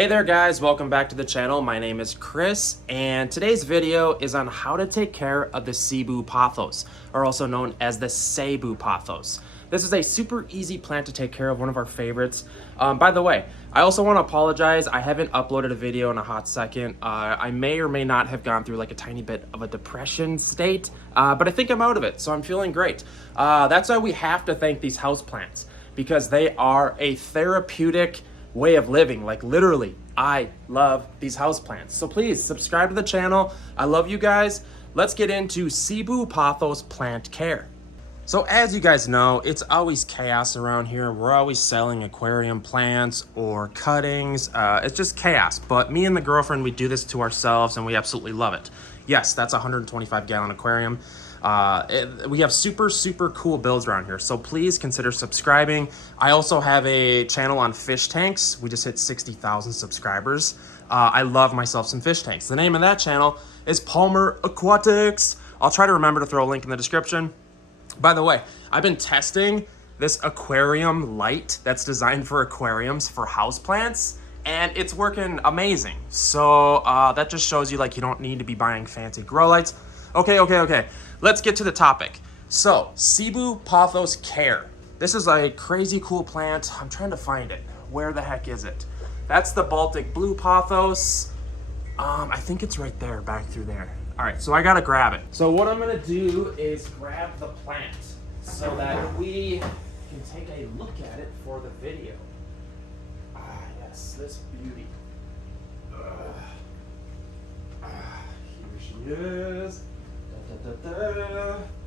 Hey there guys, welcome back to the channel. My name is Chris and today's video is on how to take care of the Cebu Pothos, or also known as the Cebu Pothos. This is a super easy plant to take care of, one of our favorites. By the way, I also want to apologize. I haven't uploaded a video in a hot second. I may or may not have gone through like a tiny bit of a depression state, but I think I'm out of it, so I'm feeling great. That's why we have to thank these houseplants, because they are a therapeutic way of living. Like literally, I love these houseplants. So please subscribe to the channel. I love you guys. Let's get into Cebu Pothos plant care. So as you guys know, it's always chaos around here. We're always selling aquarium plants or cuttings. It's just chaos. But me and the girlfriend, we do this to ourselves and we absolutely love it. Yes, that's a 125-gallon aquarium. We have super cool builds around here, so please consider subscribing. I also have a channel on fish tanks. We just hit 60,000 subscribers. I love myself some fish tanks. The name of that channel is Palmer Aquatics. I'll try to remember to throw a link in the description. By the way, I've been testing this aquarium light that's designed for aquariums for houseplants, and it's working amazing. So that just shows you like you don't need to be buying fancy grow lights. Okay. Let's get to the topic. So, Cebu Pothos care. This is a crazy cool plant. I'm trying to find it. Where the heck is it? That's the Baltic Blue Pothos. I think it's right there, back through there. All right, so I gotta grab it. So what I'm gonna do is grab the plant so that we can take a look at it for the video. Yes, this beauty. Here she is.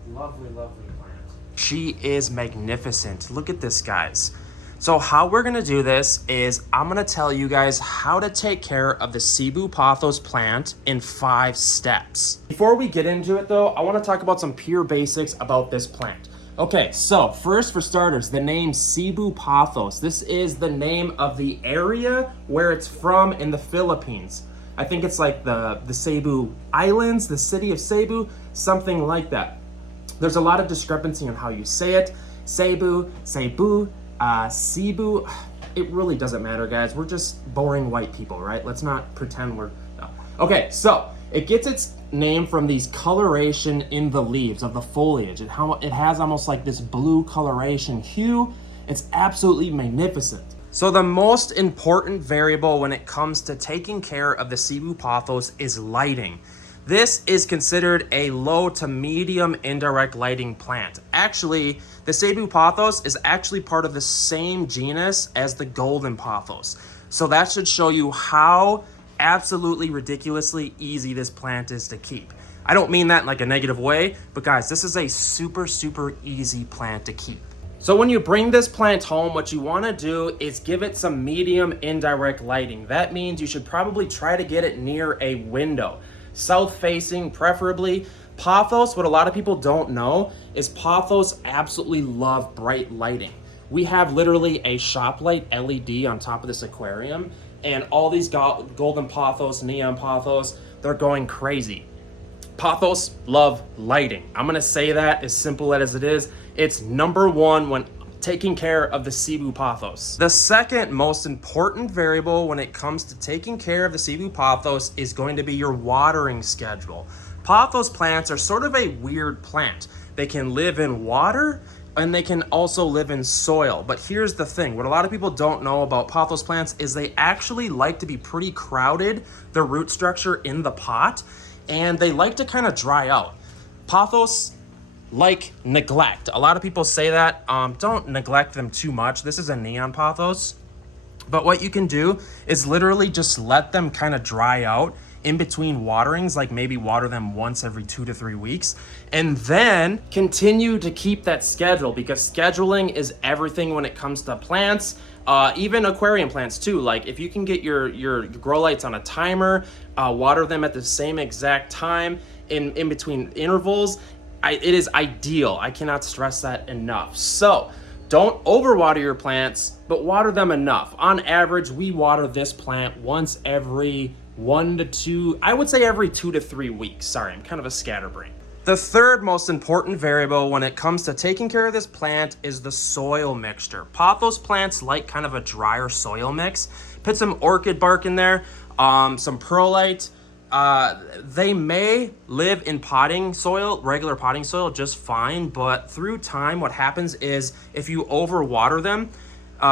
Lovely plant. She is magnificent. Look at this, guys. So how we're gonna do this is I'm gonna tell you guys how to take care of the Cebu Pothos plant in 5 steps. Before we get into it though, I wanna talk about some pure basics about this plant. Okay, so first for starters, the name Cebu Pothos. This is the name of the area where it's from in the Philippines. I think it's like the Cebu Islands, the city of Cebu, something like that. There's a lot of discrepancy on how you say it. Cebu, Cebu, Cebu. It really doesn't matter, guys. We're just boring white people, right? Let's not pretend we're... No. Okay, so it gets its name from these coloration in the leaves of the foliage. It has almost like this blue coloration hue. It's absolutely magnificent. So the most important variable when it comes to taking care of the Cebu Pothos is lighting. This is considered a low to medium indirect lighting plant. Actually, the Cebu Pothos is actually part of the same genus as the golden pothos. So that should show you how absolutely ridiculously easy this plant is to keep. I don't mean that in like a negative way, but guys, this is a super easy plant to keep. So when you bring this plant home, what you want to do is give it some medium indirect lighting. That means you should probably try to get it near a window, south facing preferably. Pothos, what a lot of people don't know is pothos absolutely love bright lighting. We have literally a shop light LED on top of this aquarium, and all these golden pothos, neon pothos, they're going crazy. Pothos love lighting. I'm gonna say that as simple as it is. It's number one when taking care of the Cebu Pothos. The second most important variable when it comes to taking care of the Cebu Pothos is going to be your watering schedule. Pothos plants are sort of a weird plant. They can live in water and they can also live in soil. But here's the thing, what a lot of people don't know about pothos plants is they actually like to be pretty crowded, the root structure in the pot, and they like to kind of dry out. Pothos like neglect. A lot of people say that. Don't neglect them too much. This is a neon pothos. But what you can do is literally just let them kind of dry out in between waterings, like maybe water them once every 2 to 3 weeks, and then continue to keep that schedule, because scheduling is everything when it comes to plants, even aquarium plants too. Like if you can get your grow lights on a timer, water them at the same exact time in between intervals, it is ideal. I cannot stress that enough. So don't overwater your plants, but water them enough. On average, we water this plant once every 1 to 2, I would say every 2 to 3 weeks. Sorry, I'm kind of a scatterbrain. The third most important variable when it comes to taking care of this plant is the soil mixture. Pothos plants like kind of a drier soil mix Put some orchid bark in there, some perlite. They may live in potting soil, regular potting soil, just fine. But through time, what happens is if you overwater them,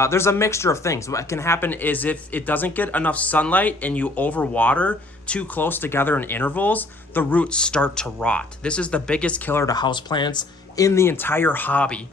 there's a mixture of things. What can happen is if it doesn't get enough sunlight and you overwater too close together in intervals, the roots start to rot. This is the biggest killer to houseplants in the entire hobby.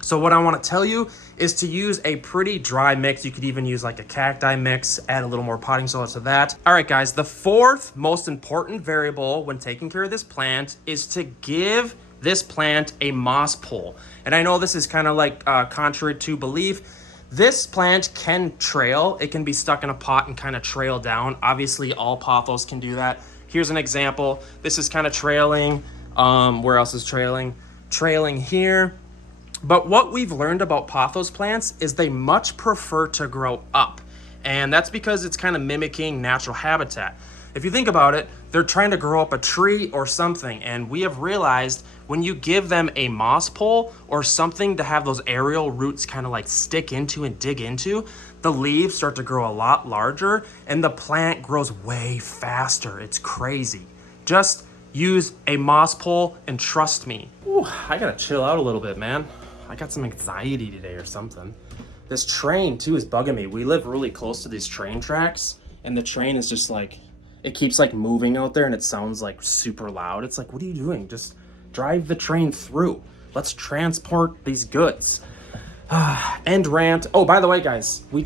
So what I want to tell you is to use a pretty dry mix. You could even use like a cacti mix, add a little more potting soil to that. All right, guys, the fourth most important variable when taking care of this plant is to give this plant a moss pull. And I know this is kind of like contrary to belief. This plant can trail. It can be stuck in a pot and kind of trail down. Obviously, all pothos can do that. Here's an example. This is kind of trailing. Where else is trailing? Trailing here. But what we've learned about pothos plants is they much prefer to grow up. And that's because it's kind of mimicking natural habitat. If you think about it, they're trying to grow up a tree or something. And we have realized when you give them a moss pole or something to have those aerial roots kind of like stick into and dig into, the leaves start to grow a lot larger and the plant grows way faster. It's crazy. Just use a moss pole and trust me. Ooh, I gotta chill out a little bit, man. I got some anxiety today or something. This train too is bugging me. We live really close to these train tracks and the train is just like, it keeps like moving out there and it sounds like super loud. It's like, what are you doing? Just drive the train through. Let's transport these goods. End rant. Oh, by the way, guys, we've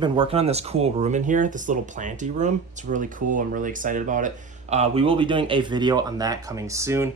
been working on this cool room in here, this little planty room. It's really cool. I'm really excited about it. We will be doing a video on that coming soon.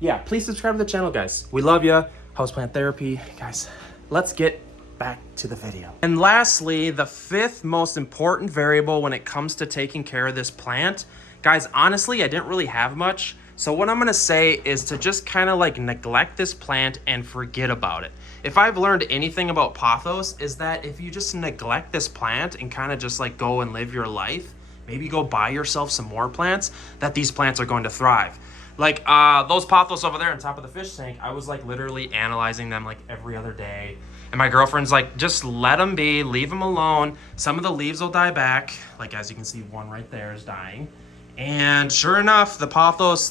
Yeah, please subscribe to the channel, guys. We love you. Houseplant therapy, guys. Let's get back to the video. And lastly, the fifth most important variable when it comes to taking care of this plant, guys, honestly, I didn't really have much. So what I'm gonna say is to just kind of like neglect this plant and forget about it. If I've learned anything about pothos is that if you just neglect this plant and kind of just like go and live your life, maybe go buy yourself some more plants, that these plants are going to thrive. Like those pothos over there on top of the fish tank, I was like literally analyzing them like every other day. And my girlfriend's like, just let them be, leave them alone. Some of the leaves will die back. Like as you can see, one right there is dying. And sure enough, the pothos,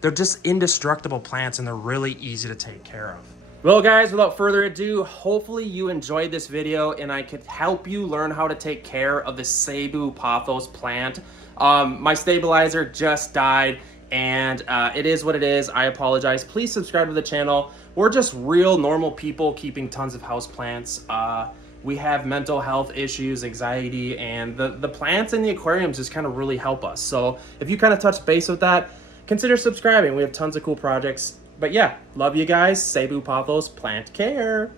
they're just indestructible plants and they're really easy to take care of. Well, guys, without further ado, hopefully you enjoyed this video and I could help you learn how to take care of the Cebu Pothos plant. My stabilizer just died and it is what it is. I apologize. Please subscribe to the channel. We're just real normal people keeping tons of house plants. We have mental health issues, anxiety, and the plants in the aquariums just kind of really help us. So if you kind of touch base with that, consider subscribing. We have tons of cool projects. But yeah, love you guys. Cebu Pothos, plant care.